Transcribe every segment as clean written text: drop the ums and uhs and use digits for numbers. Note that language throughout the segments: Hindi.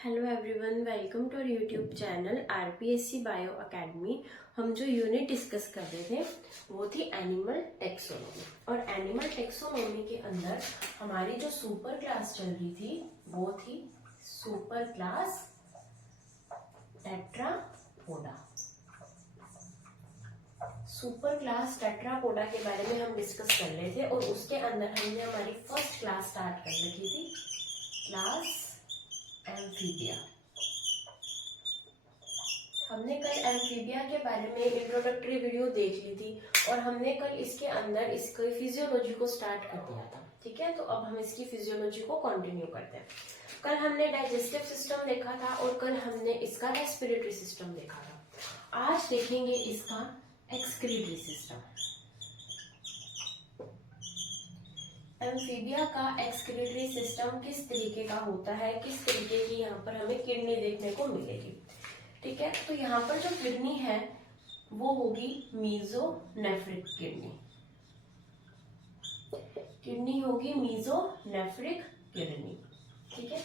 Hello everyone, welcome to our YouTube channel RPSC bio academy. हम जो यूनिट डिस्कस कर रहे थे वो थी एनिमल टेक्सोनॉमी। और एनिमल टेक्सोनॉमी के अंदर हमारी जो सुपर क्लास चल रही थी वो थी super class Tetrapoda. Super class Tetrapoda के बारे में हम डिस्कस कर रहे थे और उसके अंदर हमने हमारी फर्स्ट क्लास स्टार्ट कर रखी थी, क्लास एम्फीबिया। हमने कल एम्फीबिया के बारे में इंट्रोडक्टरी वीडियो देख ली थी और हमने कल इसके अंदर इसकी फिजियोलॉजी को स्टार्ट कर दिया था। ठीक है, तो अब हम इसकी फिजियोलॉजी को कंटिन्यू करते हैं। कल हमने डाइजेस्टिव सिस्टम देखा था और कल हमने इसका रेस्पिरेटरी सिस्टम देखा था। आज देखेंगे इसका एक्सक्रीटरी सिस्टम। एम्फीबिया का एक्सक्रीटरी सिस्टम किस तरीके का होता है, किस तरीके की यहाँ पर हमें किडनी देखने को मिलेगी। ठीक है, तो यहाँ पर जो किडनी है वो होगी मीजोनेफ्रिक किडनी। किडनी होगी मीजोनेफ्रिक किडनी। ठीक है,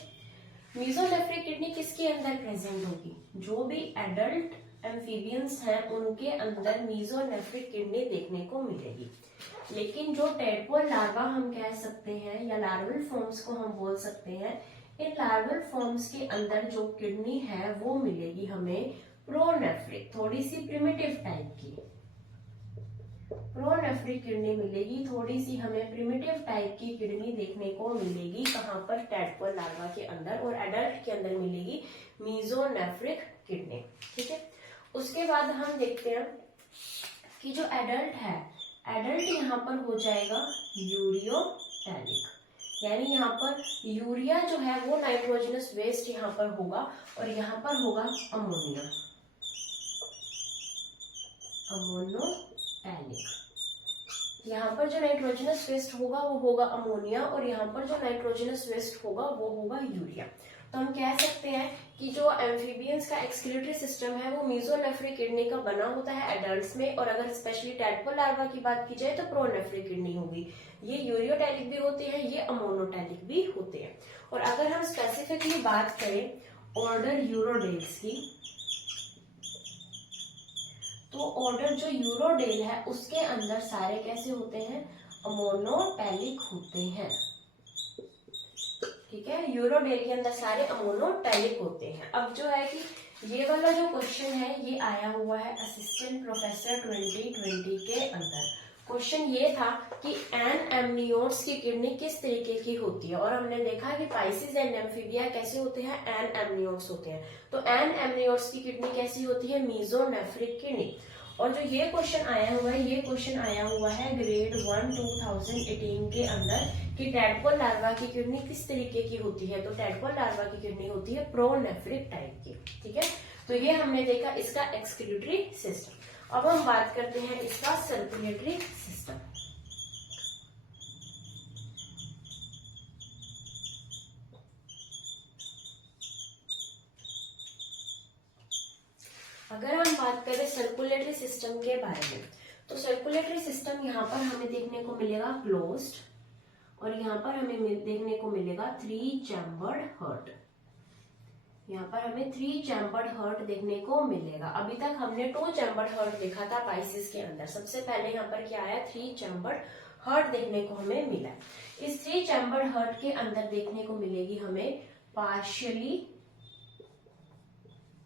मीजोनेफ्रिक किडनी किसके अंदर प्रेजेंट होगी? जो भी एडल्ट एम्फीबियंस हैं उनके अंदर मीजोनेफ्रिक किडनी देखने को मिलेगी। लेकिन जो टेडपोल लार्वा हम कह सकते हैं या लार्वल फॉर्म्स को हम बोल सकते हैं, इन लार्वल फॉर्म्स के अंदर जो किडनी है वो मिलेगी हमें प्रोनेफ्रिक, थोड़ी सी प्रिमिटिव टाइप की प्रोनेफ्रिक किडनी मिलेगी। थोड़ी सी हमें प्रिमिटिव टाइप की किडनी देखने को मिलेगी कहाँ पर? टेडपोल लार्वा के अंदर। और एडल्ट के अंदर मिलेगी मीजोनेफ्रिक किडनी। ठीक है, उसके बाद हम देखते हैं कि जो एडल्ट है, एडल्ट यहाँ पर हो जाएगा यूरियोटैलिक, यानी यहाँ पर यूरिया जो है वो नाइट्रोजनस वेस्ट यहाँ पर होगा और यहाँ पर होगा अमोनिया, अमोनोटैलिक। यहाँ पर जो नाइट्रोजनस वेस्ट होगा वो होगा अमोनिया और यहाँ पर जो नाइट्रोजनस वेस्ट होगा वो होगा यूरिया। तो हम कह सकते हैं कि जो एम्फीबियंस का एक्सक्रीटरी सिस्टम है वो मीजोनेफ्रिक किडनी का बना होता है एडल्ट्स में, और अगर स्पेशली टेडपोल लार्वा की बात की जाए तो प्रोनेफ्रिक किडनी होगी। ये यूरियोटैलिक भी होते हैं, ये अमोनोटैलिक भी होते हैं। और अगर हम स्पेसिफिकली बात करें ऑर्डर यूरोडेल्स की, तो ऑर्डर जो यूरोडेल है उसके अंदर सारे कैसे होते हैं? अमोनोटैलिक होते हैं। ठीक है, यूरोडेल के अंदर सारे अमोनोटैलिक होते हैं। अब जो है कि ये वाला जो क्वेश्चन है ये आया हुआ है असिस्टेंट प्रोफेसर 2020 के अंदर। क्वेश्चन ये था कि एन एमनियोट्स की किडनी किस तरीके की होती है, और हमने देखा कि पाइसिस एंड एम्फीबिया कैसे होते हैं? एन एमनियोट्स होते हैं। तो एन एमनियोट्स की किडनी कैसी होती है? Mesonephric kidney. और जो ये क्वेश्चन आया हुआ है, ये क्वेश्चन आया हुआ है ग्रेड 1 2018 के अंदर कि टेडपोल लार्वा की किडनी किस तरीके की होती है। तो टेडपोल लार्वा की किडनी होती है प्रोनेफ्रिक टाइप की। ठीक है, तो ये हमने देखा इसका एक्सक्रीटरी सिस्टम। अब हम बात करते हैं इसका सर्कुलेटरी सिस्टम। अगर हम बात करें सर्कुलेटरी सिस्टम के बारे में, तो सर्कुलेटरी सिस्टम यहाँ पर हमें देखने को मिलेगा क्लोज्ड, और यहाँ पर हमें देखने को मिलेगा 3 चैम्बर्ड हार्ट। यहाँ पर हमें 3 चैम्बर्ड हार्ट देखने को मिलेगा। अभी तक हमने 2 चैम्बर्ड हार्ट देखा था पाइसिस के अंदर। सबसे पहले यहाँ पर क्या आया? 3 चैम्बर्ड हार्ट देखने को हमें मिला। इस 3 चैम्बर्ड हार्ट के अंदर देखने को मिलेगी हमें पार्शियली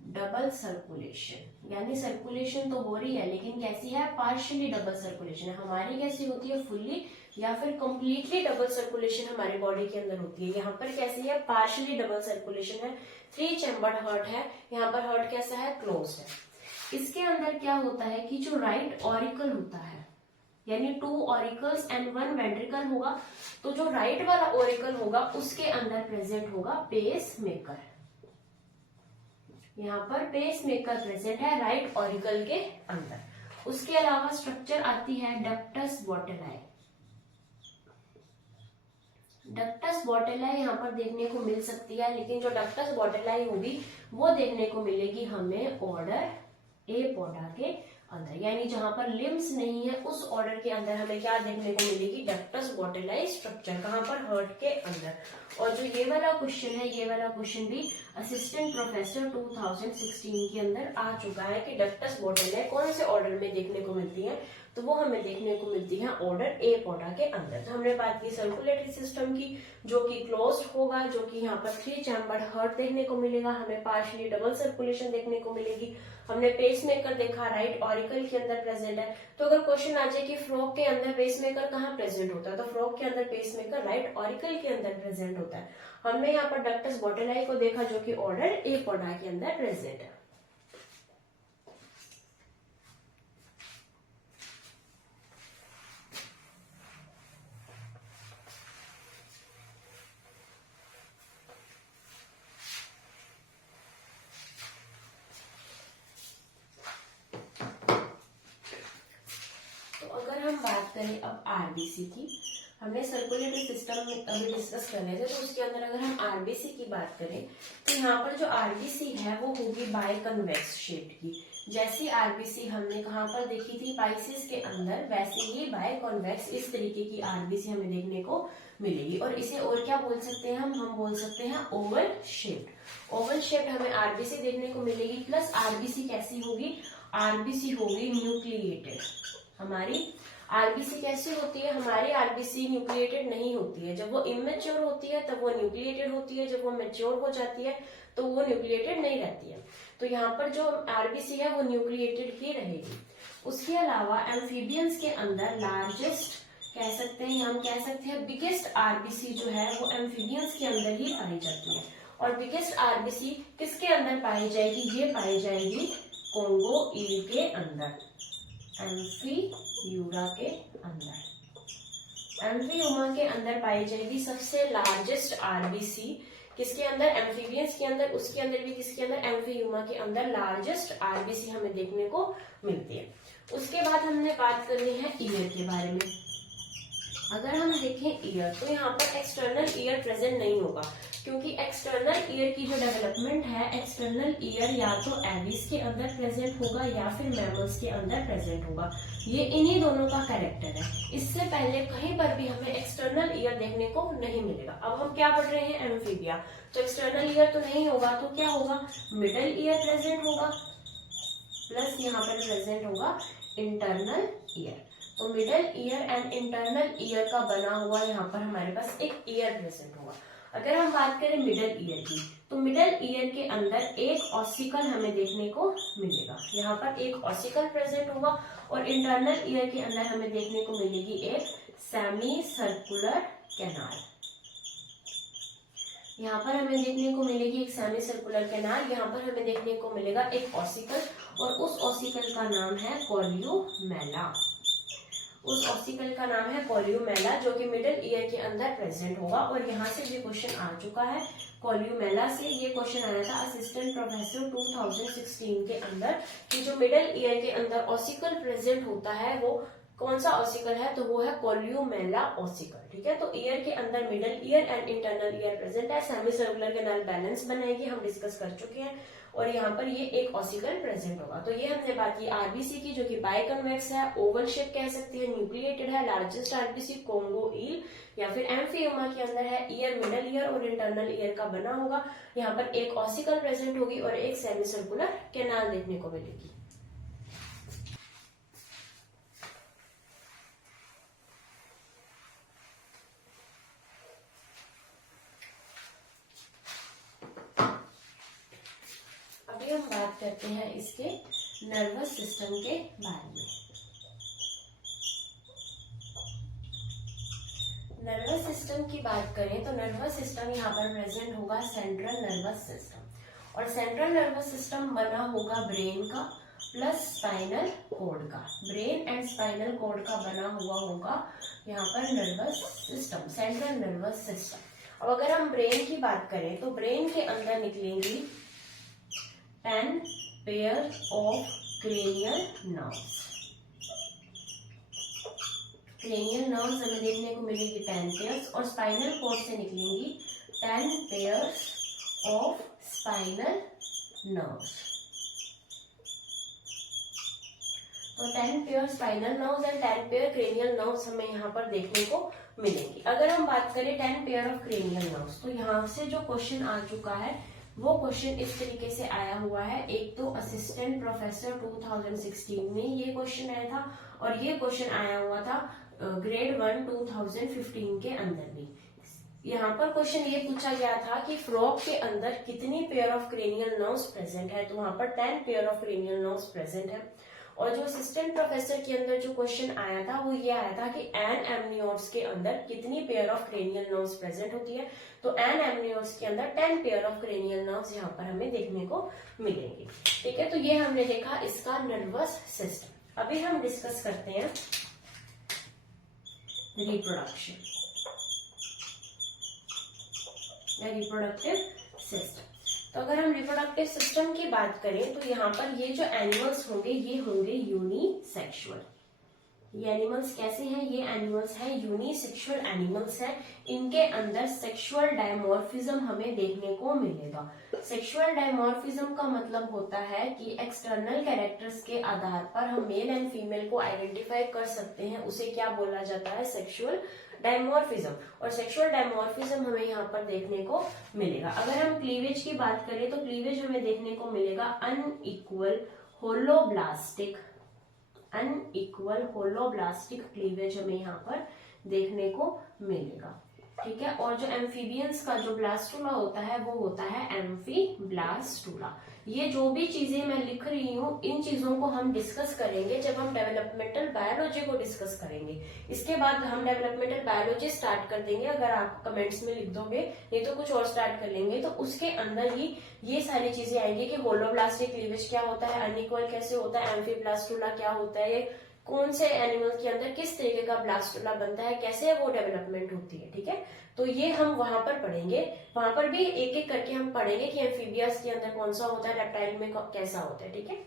डबल सर्कुलेशन, यानी सर्कुलेशन तो हो रही है लेकिन कैसी है? पार्शियली डबल सर्कुलेशन है। हमारी कैसी होती है? फुल्ली या फिर कंप्लीटली डबल सर्कुलेशन हमारे बॉडी के अंदर होती है। यहाँ पर कैसी है? पार्शियली डबल सर्कुलेशन है। 3 चैम्बर्ड हार्ट है। यहाँ पर हार्ट कैसा है? क्लोज है। इसके अंदर क्या होता है कि जो राइट ऑरिकल होता है, यानी 2 ऑरिकल्स एंड 1 वेंट्रिकल होगा, तो जो राइट वाला ऑरिकल होगा उसके अंदर प्रेजेंट होगा पेस मेकर। यहाँ पर पेस मेकर प्रेजेंट है राइट ऑरिकल के अंदर। उसके अलावा स्ट्रक्चर आती है डक्टस बॉटेलाई। डक्टस बॉटेलाई यहाँ पर देखने को मिल सकती है, लेकिन जो डक्टस बॉटेलाई होगी वो देखने को मिलेगी हमें ऑर्डर एपोडा के अंदर, यानी जहां पर लिम्स नहीं है उस ऑर्डर के अंदर हमें क्या देखने को मिलेगी, डक्टस बोटेलाई स्ट्रक्चर, कहां पर, हार्ट के अंदर। और जो ये वाला क्वेश्चन है, ये वाला क्वेश्चन भी असिस्टेंट प्रोफेसर 2016 के अंदर आ चुका है कि डक्टस बोटेलाई कौन से ऑर्डर में देखने को मिलती है, तो वो हमें देखने को मिलती है ऑर्डर ए पोडा के अंदर। तो हमने बात की सर्कुलेटरी सिस्टम की, जो कि क्लोज्ड होगा, जो कि यहाँ पर 3 चैम्बर्ड हार्ट देखने को मिलेगा, हमें पार्शियली डबल सर्कुलेशन देखने को मिलेगी। हमने पेसमेकर देखा, राइट ऑरिकल के अंदर प्रेजेंट है। तो अगर क्वेश्चन आ जाए कि फ्रॉग के अंदर पेसमेकर कहाँ प्रेजेंट होता है, तो फ्रॉग के अंदर पेसमेकर राइट ऑरिकल के अंदर प्रेजेंट होता है। हमने यहाँ पर डक्टस बोटेलाई को देखा, जो कि ऑर्डर ए पोडा के अंदर प्रेजेंट है। बात करें अब आरबीसी की, हमने सर्कुलेटरी सिस्टम में अभी डिस्कस कर रहे थे, तो उसके अंदर अगर हम आरबीसी की बात करें तो यहाँ पर जो आरबीसी है वो होगी बाय कन्वेक्स शेप की। जैसी आरबीसी हमने कहाँ पर देखी थी, पाइसिस के अंदर, वैसे ही बाय कन्वेक्स इस तरीके की आरबीसी हमें देखने को मिलेगी। और इसे और क्या बोल सकते हैं हम बोल सकते हैं ओवल शेप्ड। ओवल शेप्ड हमें आरबीसी देखने को मिलेगी। प्लस आरबीसी कैसी होगी, आरबीसी होगी न्यूक्लिएटेड। हमारी आरबीसी कैसी होती है, हमारी आरबीसी न्यूक्लिएटेड नहीं होती है। जब वो इमेच्योर होती है तब वो न्यूक्लिएटेड होती है, जब वो मैच्योर हो जाती है तो वो न्यूक्लिएटेड नहीं रहती है। तो यहाँ पर जो आरबीसी है वो न्यूक्लिएटेड ही रहेगी। उसके अलावा एम्फीबियंस के अंदर लार्जेस्ट कह सकते हैं, हम कह सकते हैं बिगेस्ट आरबीसी जो है वो एम्फीबियंस के अंदर ही पाई जाती है। और बिगेस्ट आरबीसी किसके अंदर पाई जाएगी, ये पाई जाएगी कोंगो ईल के अंदर, एम्फीयूरा के अंदर। एम्फीयूमा के अंदर पाई जाएगी सबसे लार्जेस्ट आरबीसी, किसके अंदर, एम्फीबियंस के अंदर, उसके अंदर भी किसके अंदर, एम्फीयूमा के अंदर लार्जेस्ट आरबीसी हमें देखने को मिलती है। उसके बाद हमने बात करनी है ईयर के बारे में। अगर हम देखें ईयर, तो यहाँ पर एक्सटर्नल ईयर प्रेजेंट नहीं होगा, क्योंकि एक्सटर्नल ईयर की जो डेवलपमेंट है, एक्सटर्नल ईयर या तो एविस के अंदर प्रेजेंट होगा या फिर मैमल्स के अंदर प्रेजेंट होगा। ये इन्हीं दोनों का कैरेक्टर है। इससे पहले कहीं पर भी हमें एक्सटर्नल ईयर देखने को नहीं मिलेगा। अब हम क्या पढ़ रहे हैं, एम्फीबिया, तो एक्सटर्नल ईयर तो नहीं होगा, तो क्या होगा, मिडल ईयर प्रेजेंट होगा, प्लस यहाँ पर प्रेजेंट होगा इंटरनल ईयर। तो middle ear and internal ear का बना हुआ यहाँ पर हमारे पास एक ईयर प्रेजेंट होगा। अगर हम बात करें मिडल ईयर की, तो मिडल ईयर के अंदर एक ऑसिकल हमें देखने को मिलेगा, यहाँ पर एक ऑसिकल प्रेजेंट होगा। और इंटरनल ईयर के अंदर हमें देखने को मिलेगी एक सेमी सर्कुलर कैनाल, यहाँ पर हमें देखने को मिलेगी एक सेमी सर्कुलर कैनाल। यहाँ पर हमें देखने को मिलेगा एक ऑसिकल, और उस ऑसिकल का नाम है कोल्यूमेला। उस ऑसिकल का नाम है कोल्यूमेला, जो कि मिडिल ईयर के अंदर प्रेजेंट होगा। और यहाँ से ये क्वेश्चन आ चुका है, कोल्यूमेला से ये क्वेश्चन आया था असिस्टेंट प्रोफेसर 2016 के अंदर, कि जो मिडिल ईयर के अंदर ऑसिकल प्रेजेंट होता है वो कौन सा ऑसिकल है, तो वो है कोल्यूमेला ऑसिकल। ठीक है, तो ईयर के अंदर middle ear and internal ear present है। सेमी सर्कुलर कैनाल बैलेंस बनाएगी, हम डिस्कस कर चुके हैं। और यहाँ पर ये एक ऑसिकल प्रेजेंट होगा। तो ये हमने बात की आरबीसी की, जो कि बाइकन्वेक्स है, ओवल शेप कह सकते हैं, न्यूक्लिएटेड है, लार्जेस्ट आरबीसी कोंगो ईल या फिर एम्फीयोमा के अंदर है, ईयर मिडल ईयर और इंटरनल ईयर का बना होगा। यहाँ पर एक ऑसिकल प्रेजेंट होगी और एक सेमी सर्कुलर कैनाल देखने को मिलेगी। हम बात करते हैं इसके नर्वस सिस्टम के बारे में। नर्वस सिस्टम की बात करें तो नर्वस सिस्टम यहाँ पर प्रेजेंट होगा सेंट्रल नर्वस सिस्टम, और सेंट्रल नर्वस सिस्टम बना होगा ब्रेन का प्लस स्पाइनल कॉर्ड का। ब्रेन एंड स्पाइनल कॉर्ड का बना हुआ होगा यहाँ पर nervous system, central nervous system. अब अगर हम ब्रेन की बात करें तो ब्रेन के अंदर निकलेंगी 10 pair of cranial nerves. Cranial nerves हमें देखने को मिलेगी 10 पेयर्स, और स्पाइनल कॉर्ड से निकलेंगी 10 पेयर्स ऑफ स्पाइनल नर्व्स। तो 10 pair spinal nerves and 10 pair cranial nerves हमें यहाँ पर देखने को मिलेंगी। अगर हम बात करें 10 पेयर ऑफ क्रेनियल नर्व्स, तो यहाँ से जो क्वेश्चन आ चुका है वो क्वेश्चन इस तरीके से आया हुआ है। एक तो असिस्टेंट प्रोफेसर 2016 में ये क्वेश्चन आया था, और ये क्वेश्चन आया हुआ था ग्रेड 1 2015 के अंदर भी। यहाँ पर क्वेश्चन ये पूछा गया था कि फ्रॉग के अंदर कितनी pair of cranial nerves present है, तो वहां पर 10 pair of cranial nerves present है। और जो असिस्टेंट प्रोफेसर के अंदर जो क्वेश्चन आया था वो ये आया था कि एन एमनियोट्स के अंदर कितनी pair of cranial nerves present होती है, तो एन एमनियोट्स के अंदर 10 पेयर ऑफ क्रेनियल नर्व्स यहाँ पर हमें देखने को मिलेंगी। ठीक है, तो ये हमने देखा इसका नर्वस सिस्टम। अभी हम डिस्कस करते हैं रिप्रोडक्शन, रिप्रोडक्टिव सिस्टम। तो अगर हम रिप्रोडक्टिव सिस्टम की बात करें तो यहाँ पर ये जो एनिमल्स होंगे ये होंगे यूनिसेक्सुअल। ये एनिमल्स कैसे हैं? ये एनिमल्स हैं यूनिसेक्सुअल एनिमल्स हैं। इनके अंदर सेक्सुअल डायमॉर्फिज्म हमें देखने को मिलेगा। सेक्सुअल डायमॉर्फिज्म का मतलब होता है कि एक्सटर्नल कैरेक्टर्स के आधार पर हम मेल एंड फीमेल को आइडेंटिफाई कर सकते हैं, उसे क्या बोला जाता है? Sexual dimorphism. और सेक्सुअल डायमॉर्फिज्म हमें यहाँ पर देखने को मिलेगा। अगर हम क्लीवेज की बात करें तो क्लीवेज हमें देखने को मिलेगा unequal holoblastic, unequal holoblastic cleavage हमें यहाँ पर देखने को मिलेगा। ठीक है, और जो एम्फीबियंस का जो ब्लास्टुला होता है वो होता है एम्फीब्लास्टुला। ये जो भी चीजें मैं लिख रही हूँ इन चीजों को हम डिस्कस करेंगे जब हम डेवलपमेंटल बायोलॉजी को डिस्कस करेंगे। इसके बाद हम डेवलपमेंटल बायोलॉजी स्टार्ट कर देंगे, अगर आप कमेंट्स में लिख दोगे, नहीं तो कुछ और स्टार्ट कर लेंगे। तो उसके अंदर ही ये सारी चीजें आएंगी कि होलोब्लास्टिक क्लीवेज क्या होता है, अनइक्वल कैसे होता है, एम्फीब्लास्टुला क्या होता है, कौन से एनिमल के अंदर किस तरीके का ब्लास्टुला बनता है, कैसे वो डेवलपमेंट होती है। ठीक है, तो ये हम वहां पर पढ़ेंगे। वहां पर भी एक एक करके हम पढ़ेंगे कि एम्फीबियस के अंदर कौन सा होता है, रेप्टाइल में कैसा होता है। ठीक है,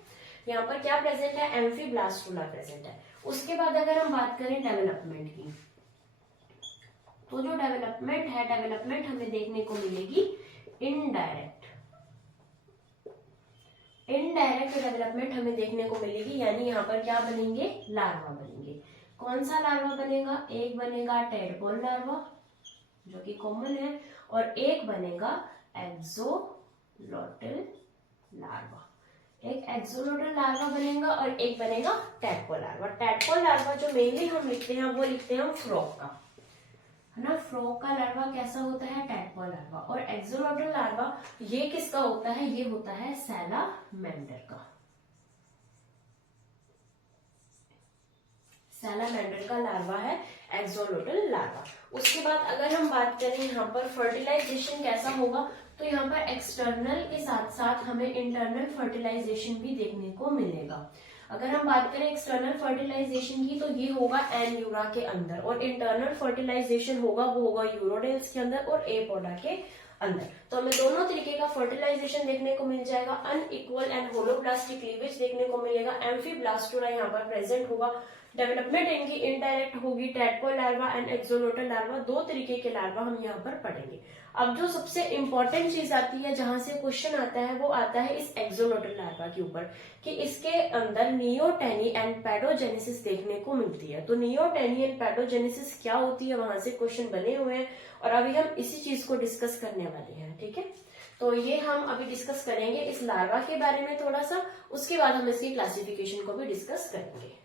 यहाँ पर क्या प्रेजेंट है? एम्फीब्लास्टुला प्रेजेंट है। उसके बाद अगर हम बात करें डेवलपमेंट की, तो जो डेवलपमेंट है, डेवलपमेंट हमें देखने को मिलेगी इनडायरेक्ट, इनडायरेक्ट डेवलपमेंट हमें देखने को मिलेगी। यानी यहाँ पर क्या बनेंगे? लार्वा बनेंगे। कौन सा लार्वा बनेगा? एक बनेगा टेडपोल लार्वा जो कि कॉमन है, और एक बनेगा एक्सोलोटल लार्वा। एक एक्सोलोटल लार्वा बनेगा और एक बनेगा टैडपोल लार्वा। टैडपोल लार्वा जो मेनली हम लिखते हैं वो लिखते हैं हम फ्रॉग का, है ना। फ्रॉग का लार्वा कैसा होता है? Tadpole larva. और एक्सोलोटल लार्वा ये किसका होता है? ये होता है सैलामेंडर का, सैलामेंडर का लार्वा है एक्सोलोटल लार्वा। उसके बाद अगर हम बात करें यहाँ पर फर्टिलाइजेशन कैसा होगा, तो यहाँ पर एक्सटर्नल के साथ साथ हमें इंटरनल फर्टिलाइजेशन भी देखने को मिलेगा। अगर हम बात करें एक्सटर्नल फर्टिलाइजेशन की तो ये होगा एन्यूरा के अंदर, और इंटरनल फर्टिलाइजेशन होगा वो होगा यूरोडेल्स के अंदर और एपोडा के अंदर। तो हमें दोनों तरीके का फर्टिलाइजेशन देखने को मिल जाएगा। अनइक्वल एंड होलोब्लास्टिक क्लीवेज देखने को मिलेगा। एम्फीब्लास्टुला यहाँ पर प्रेजेंट होगा। डेवलपमेंट इनकी इनडायरेक्ट होगी। Tadpole larva and axolotl larva, दो तरीके के लार्वा हम यहाँ पर पढ़ेंगे। अब जो सबसे इंपॉर्टेंट चीज आती है, जहां से क्वेश्चन आता है, वो आता है इस एक्सोलोटल लार्वा के ऊपर कि इसके अंदर नियोटेनी एंड पैडोजेनेसिस देखने को मिलती है। तो नियोटेनी एंड पैडोजेनेसिस क्या होती है, वहां से क्वेश्चन बने हुए हैं और अभी हम इसी चीज को डिस्कस करने वाले हैं। ठीक है, तो ये हम अभी डिस्कस करेंगे इस लार्वा के बारे में थोड़ा सा, उसके बाद हम इसकी क्लासिफिकेशन को भी डिस्कस करेंगे।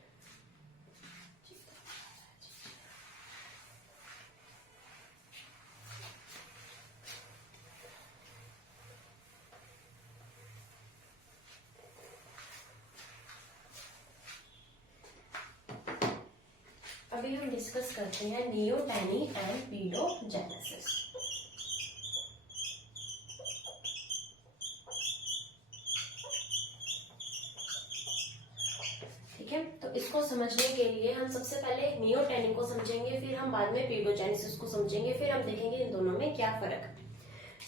अभी हम डिस्कस करते हैं नियोटेनी एंड पैडोजेनेसिस। ठीक है, तो इसको समझने के लिए हम सबसे पहले नियोटेनी को समझेंगे, फिर हम बाद में पैडोजेनेसिस को समझेंगे, फिर हम देखेंगे इन दोनों में क्या फर्क है।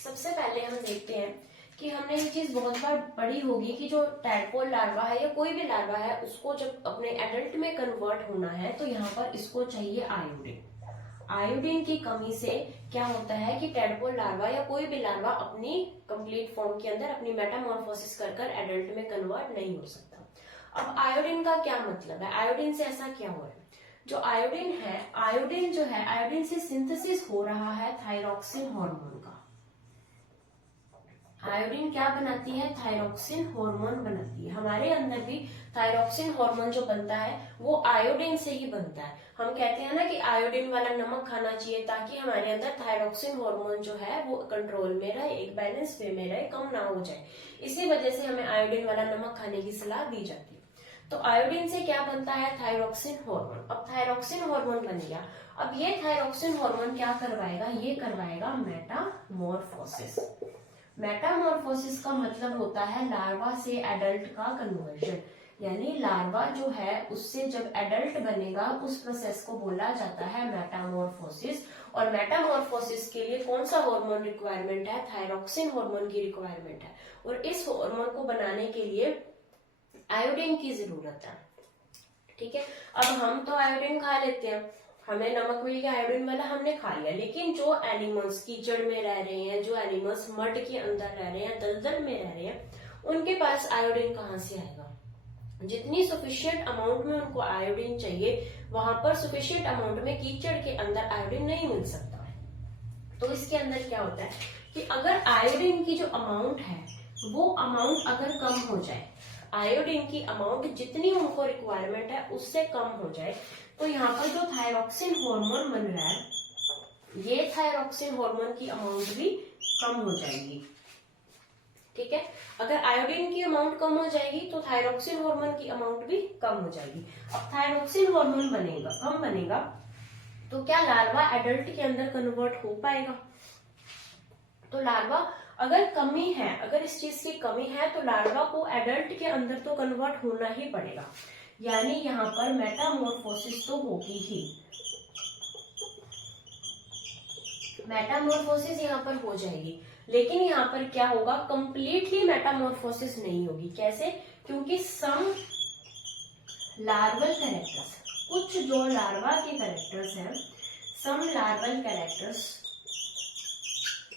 सबसे पहले हम देखते हैं कि हमने ये चीज बहुत बार पढ़ी होगी कि जो टैडपोल लार्वा है या कोई भी लार्वा है, उसको जब अपने एडल्ट में कन्वर्ट होना है तो यहाँ पर इसको चाहिए आयोडीन। आयोडीन की कमी से क्या होता है कि टैडपोल लार्वा या कोई भी लार्वा अपनी कंप्लीट फॉर्म के अंदर अपनी मेटामॉर्फोसिस कर एडल्ट में कन्वर्ट नहीं हो सकता। अब आयोडीन का क्या मतलब है, आयोडीन से ऐसा क्या हो रहा है, जो आयोडीन है, आयोडीन जो है, आयोडीन से सिंथेसिस हो रहा है थायरॉक्सिन हार्मोन का। आयोडीन क्या बनाती है, थायरॉक्सिन हार्मोन बनाती है। हमारे अंदर भी थायरॉक्सिन हार्मोन जो बनता है वो आयोडीन से ही बनता है। हम कहते हैं ना कि आयोडीन वाला नमक खाना चाहिए ताकि हमारे अंदर थायरॉक्सिन हार्मोन जो है वो कंट्रोल में रहे, एक बैलेंस वे में रहे, कम ना हो जाए। इसी वजह से हमें आयोडीन वाला नमक खाने की सलाह दी जाती है। तो आयोडीन से क्या बनता है, थायरॉक्सिन हार्मोन। अब थायरॉक्सिन हार्मोन बन गया, अब ये थायरॉक्सिन हार्मोन क्या करवाएगा, ये करवाएगा मेटामॉर्फोसिस। मेटामॉर्फोसिस का मतलब होता है लार्वा से एडल्ट का कन्वर्जन, यानी लार्वा जो है उससे जब एडल्ट बनेगा उस प्रोसेस को बोला जाता है मेटामॉर्फोसिस। और मेटामॉर्फोसिस के लिए कौन सा हार्मोन रिक्वायरमेंट है, थायरॉक्सिन हार्मोन की रिक्वायरमेंट है। और इस हार्मोन को बनाने के लिए आयोडीन की जरूरत है। ठीक है, अब हम तो आयोडीन खा लेते हैं, हमें नमक मिल गया आयोडीन वाला, हमने खा लिया, लेकिन जो एनिमल्स कीचड़ में रह रहे हैं, जो एनिमल्स मड के अंदर रह रहे हैं, दलदल में रह रहे हैं, उनके पास आयोडीन कहाँ से आएगा। जितनी सफिशिएंट अमाउंट में उनको आयोडीन चाहिए, वहां पर सफिशिएंट अमाउंट में कीचड़ के अंदर आयोडीन नहीं मिल सकता है। तो इसके अंदर क्या होता है कि अगर आयोडीन की जो अमाउंट है वो अमाउंट अगर कम हो जाए, आयोडीन की अमाउंट जितनी उनको रिक्वायरमेंट है उससे कम हो जाए, तो यहाँ पर जो थायरॉक्सिन हार्मोन बन रहा है, ये थायरॉक्सिन हार्मोन की अमाउंट भी कम हो जाएगी। ठीक है, अगर आयोडीन की अमाउंट कम हो जाएगी तो थायरॉक्सिन हार्मोन की अमाउंट भी कम हो जाएगी। अब थायरॉक्सिन हार्मोन बनेगा, कम बनेगा, तो क्या लार्वा एडल्ट के अंदर कन्वर्ट हो पाएगा। तो लार्वा अगर कमी है, अगर इस चीज की कमी है तो लार्वा को एडल्ट के अंदर तो कन्वर्ट होना ही पड़ेगा, यानी यहाँ पर मेटामॉर्फोसिस तो होगी ही। मेटामॉर्फोसिस यहाँ पर हो जाएगी, लेकिन यहाँ पर क्या होगा, कंप्लीटली मेटामॉर्फोसिस नहीं होगी। कैसे, क्योंकि सम लार्वल कैरेक्टर्स, कुछ जो लार्वा के कैरेक्टर्स हैं, सम लार्वल कैरेक्टर्स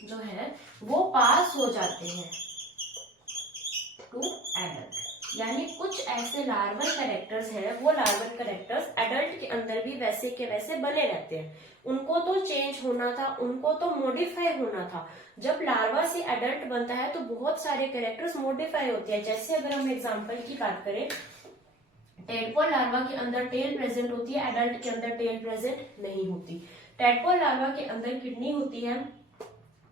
जो है वो पास हो जाते हैं टू एडल्ट, यानी कुछ ऐसे लार्वल कैरेक्टर्स हैं, वो लार्वल कैरेक्टर्स एडल्ट के अंदर भी वैसे के वैसे बने रहते हैं। उनको तो चेंज होना था, उनको तो मॉडिफाई होना था। जब लार्वा से एडल्ट बनता है तो बहुत सारे कैरेक्टर्स मॉडिफाई होते हैं। जैसे अगर हम एग्जांपल की बात करें, टेडपोल लार्वा के अंदर टेल प्रेजेंट होती है, एडल्ट के अंदर टेल प्रेजेंट नहीं होती। टेडपोल लार्वा के अंदर किडनी होती है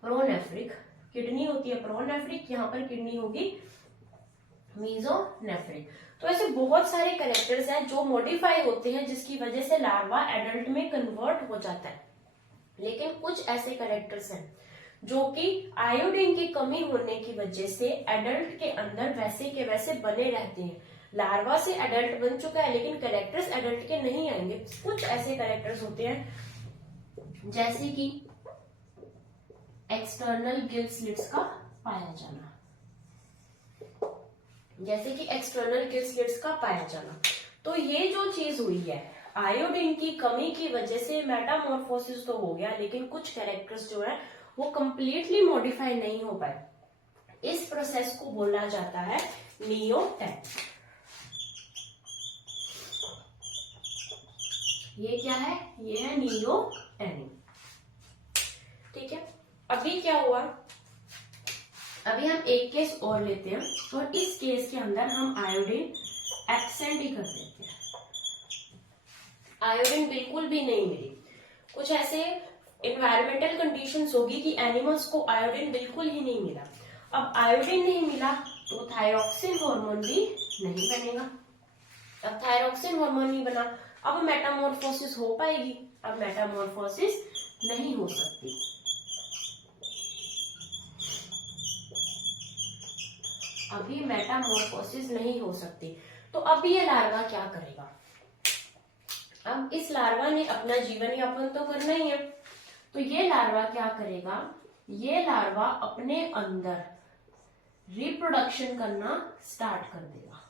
प्रोनेफ्रिक, किडनी होती है प्रोनेफ्रिक, यहाँ पर किडनी होगी मीजोनेफ्रिक। तो ऐसे बहुत सारे कैरेक्टर्स हैं जो मॉडिफाई होते हैं, जिसकी वजह से लार्वा एडल्ट में कन्वर्ट हो जाता है। लेकिन कुछ ऐसे कैरेक्टर्स हैं जो कि आयोडीन की कमी होने की वजह से एडल्ट के अंदर वैसे के वैसे बने रहते हैं। लार्वा से एडल्ट बन चुका है लेकिन कैरेक्टर्स एडल्ट के नहीं आएंगे। कुछ ऐसे कैरेक्टर्स होते हैं जैसे कि एक्सटर्नल गिल स्लिट्स का पाया जाना, जैसे कि एक्सटर्नल गिल स्लिट्स का पाया जाना। तो ये जो चीज हुई है, आयोडीन की कमी की वजह से मेटामॉर्फोसिस तो हो गया, लेकिन कुछ कैरेक्टर्स जो है वो कंप्लीटली मॉडिफाई नहीं हो पाए। इस प्रोसेस को बोला जाता है नियोटैनिन। ये क्या है, ये है नियोटैनिन। ठीक है, अभी क्या हुआ, अभी हम एक केस और लेते हैं और इस केस के अंदर हम आयोडीन एब्सेंट ही कर देते हैं। आयोडीन बिल्कुल भी नहीं मिली। कुछ ऐसे एनवायरमेंटल कंडीशंस होगी कि एनिमल्स को आयोडीन बिल्कुल ही नहीं मिला। अब आयोडीन नहीं मिला तो थायरॉक्सिन हार्मोन भी नहीं बनेगा। अब थायरॉक्सिन हार्मोन नहीं बना, अब मेटामॉर्फोसिस हो पाएगी? अब मेटामॉर्फोसिस नहीं हो सकती। अभी मेटामॉर्फोसिस नहीं हो सकती। तो अब ये लार्वा क्या करेगा? अब इस लार्वा ने अपना जीवन यापन तो करना ही है, तो ये लार्वा क्या करेगा? ये लार्वा अपने अंदर रिप्रोडक्शन करना स्टार्ट कर देगा।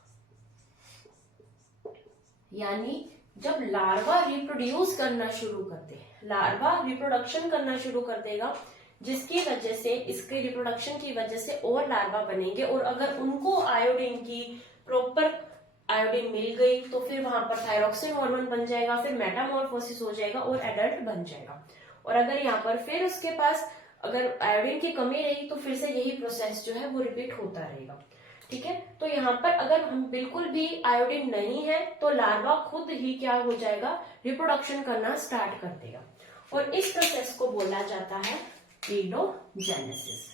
यानी जब लार्वा रिप्रोड्यूस करना शुरू कर दे, लार्वा रिप्रोडक्शन करना शुरू कर देगा, जिसकी वजह से, इसके रिप्रोडक्शन की वजह से और लार्वा बनेंगे। और अगर उनको आयोडीन की प्रॉपर आयोडीन मिल गई तो फिर वहां पर थायरॉक्सिन हार्मोन बन जाएगा, फिर मेटामॉर्फोसिस हो जाएगा और एडल्ट बन जाएगा। और अगर यहाँ पर फिर उसके पास अगर आयोडीन की कमी रही तो फिर से यही प्रोसेस जो है वो रिपीट होता रहेगा। ठीक है, तो यहाँ पर अगर हम बिल्कुल भी आयोडीन नहीं है तो लार्वा खुद ही क्या हो जाएगा, रिप्रोडक्शन करना स्टार्ट कर देगा। और इस प्रोसेस को बोला जाता है पीडोजेनेसिस।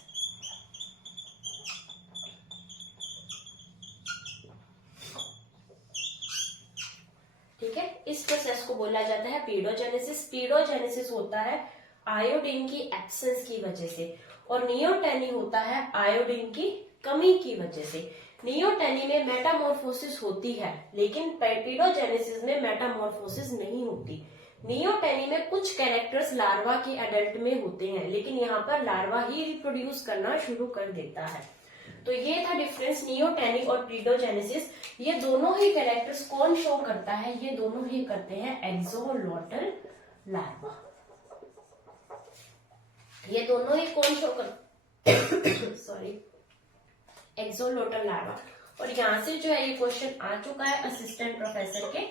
ठीक है, इस प्रोसेस को बोला जाता है पीडोजेनेसिस। पीडोजेनेसिस होता है आयोडीन की एब्सेंस की वजह से, और नियोटेनी होता है आयोडीन की कमी की वजह से। नियोटेनी में मेटामॉर्फोसिस होती है, लेकिन पीडोजेनेसिस में मेटामॉर्फोसिस नहीं होती। नियोटेनी में कुछ कैरेक्टर्स लार्वा के एडल्ट में होते हैं, लेकिन यहाँ पर लार्वा ही रिप्रोड्यूस करना शुरू कर देता है। तो ये था डिफरेंस नियोटेनी और पीडोजेनेसिस। ये दोनों ही कैरेक्टर्स कौन शो करता है, ये दोनों ही करते हैं एक्सोलोटल लार्वा। ये दोनों ही कौन शो कर सॉरी एक्सोलोटल लार्वा। और यहाँ से जो है ये क्वेश्चन आ चुका है असिस्टेंट प्रोफेसर के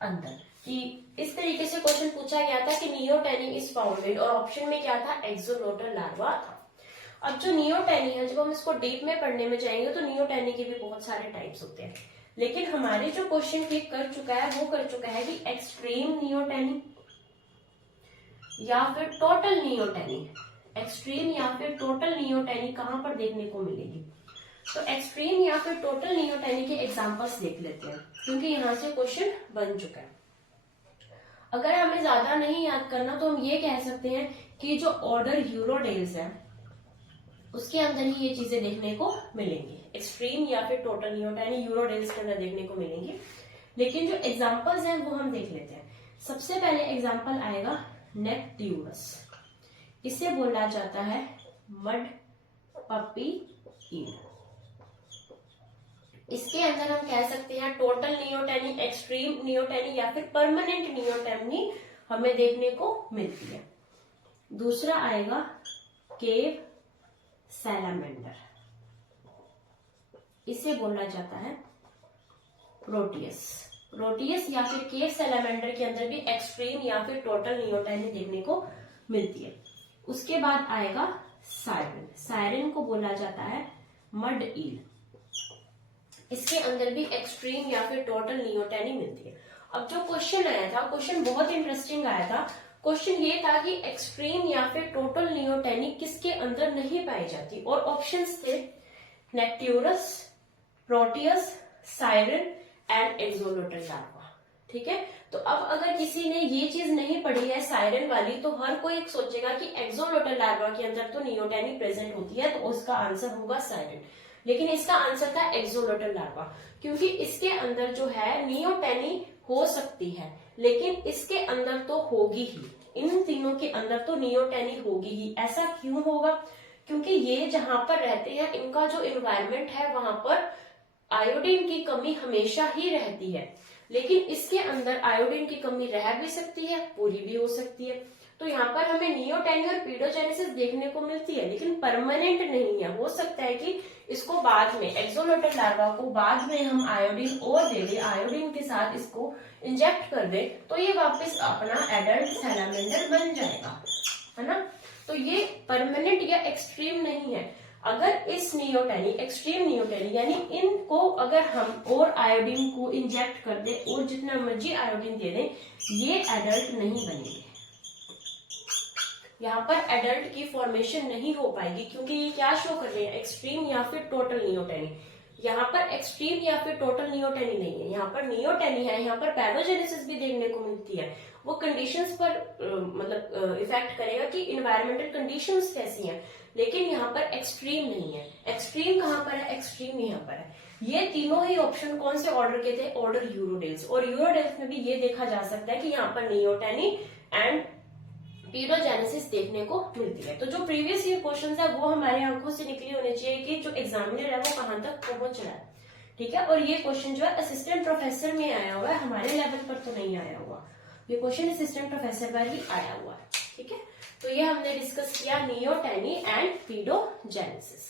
अंदर, कि इस तरीके से क्वेश्चन पूछा गया था कि नियोटेनी इज फाउंड इन, और ऑप्शन में क्या था, एक्सोलोटल लार्वा था। अब जो नियोटेनी है, जब हम इसको डीप में पढ़ने में जाएंगे तो नियोटेनी के भी बहुत सारे टाइप्स होते हैं, लेकिन हमारे जो क्वेश्चन क्लिक कर चुका है वो कर चुका है कि एक्सट्रीम नियोटेनी या फिर टोटल नियोटेनी। एक्सट्रीम या फिर टोटल नियोटेनी कहां पर देखने को मिलेगी। तो एक्सट्रीम या फिर टोटल नियोटेनी के एग्जांपल्स देख लेते हैं, क्योंकि यहां से क्वेश्चन बन चुका है। अगर हमें ज्यादा नहीं याद करना तो हम ये कह सकते हैं कि जो ऑर्डर यूरोडेल्स है उसके अंदर ही ये चीजें देखने को मिलेंगी। एक्सट्रीम या फिर टोटल नियोटेनी यूरोडेल्स के अंदर देखने को मिलेंगी। लेकिन जो एग्जांपल्स हैं वो हम देख लेते हैं। सबसे पहले एग्जांपल आएगा नेक्ट्यूरस। इसे बोला जाता है मड पपी ईल। इसके अंदर हम कह सकते हैं टोटल नियोटेनी, एक्सट्रीम नियोटेनी या फिर परमानेंट नियोटेनी हमें देखने को मिलती है। दूसरा आएगा केव सैलामेंडर। इसे बोला जाता है प्रोटियस। प्रोटियस या फिर केव सैलामेंडर के अंदर भी एक्सट्रीम या फिर टोटल नियोटेनी देखने को मिलती है। उसके बाद आएगा सायरन। सायरन को बोला जाता है मड ईल। इसके अंदर भी एक्सट्रीम या फिर टोटल नियोटेनी मिलती है। अब जो क्वेश्चन आया था, क्वेश्चन बहुत इंटरेस्टिंग आया था। क्वेश्चन ये था कि एक्सट्रीम या फिर टोटल नियोटेनी किसके अंदर नहीं पाई जाती, और ऑप्शंस थे Necturus, Proteus, siren and axolotl larva. ठीक है, तो अब अगर किसी ने ये चीज नहीं पढ़ी है सायरन वाली, तो हर कोई सोचेगा कि एक्सोलोटल लार्वा के अंदर तो नियोटेनी प्रेजेंट होती है, तो उसका आंसर होगा सायरन। लेकिन इसका आंसर था एक्सोलोटल लार्वा, क्योंकि इसके अंदर जो है नियोटेनी हो सकती है, लेकिन इसके अंदर तो होगी ही। इन तीनों के अंदर तो नियोटेनी होगी ही। ऐसा क्यों होगा? क्योंकि ये जहां पर रहते हैं, इनका जो इन्वायरमेंट है वहां पर आयोडीन की कमी हमेशा ही रहती है। लेकिन इसके अंदर आयोडीन की कमी रह भी सकती है, पूरी भी हो सकती है। तो यहाँ पर हमें नियोटेनी और पीडोजेनेसिस देखने को मिलती है, लेकिन परमानेंट नहीं है। हो सकता है कि इसको बाद में, एक्सोलोटल लार्वा को बाद में हम आयोडीन और दे दें, आयोडीन के साथ इसको इंजेक्ट कर दे, तो ये वापस अपना एडल्ट सैलामेंडर बन जाएगा, है ना। तो ये परमानेंट या एक्सट्रीम नहीं है। अगर इस नियोटेनी, एक्सट्रीम नियोटेनी यानी इनको अगर हम और आयोडीन को इंजेक्ट कर दे और जितना मर्जी आयोडीन दे दें, ये एडल्ट नहीं बनेंगे। यहाँ पर एडल्ट की फॉर्मेशन नहीं हो पाएगी, क्योंकि ये क्या शो कर रहे हैं, एक्सट्रीम या फिर टोटल नियोटेनी। यहाँ पर एक्सट्रीम या फिर टोटल नियोटेनी नहीं है, यहाँ पर नियोटेनी है। यहाँ पर पैडोजेनेसिस भी देखने को मिलती है। वो कंडीशंस पर मतलब इफेक्ट करेगा कि इन्वायरमेंटल कंडीशंस कैसी हैं, लेकिन यहाँ पर एक्सट्रीम नहीं है। एक्सट्रीम कहाँ पर है? एक्सट्रीम यहाँ पर है। ये तीनों ही ऑप्शन कौन से ऑर्डर के थे? ऑर्डर यूरोडेल्स। और यूरोडेल्स में भी ये देखा जा सकता है कि यहाँ पर नियोटेनी एंड पीडोजेनेसिस देखने को मिलती है। तो जो प्रीवियस ईयर क्वेश्चन है वो हमारे आंखों से निकली होने चाहिए कि जो एग्जामिनर है वो कहां तक पहुंच रहा है। ठीक है, और ये क्वेश्चन जो है असिस्टेंट प्रोफेसर में आया हुआ है, हमारे लेवल पर तो नहीं आया हुआ। ये क्वेश्चन असिस्टेंट प्रोफेसर पर ही आया हुआ है। ठीक है, तो ये हमने डिस्कस किया नियोटेनी एंड पीडोजेनेसिस।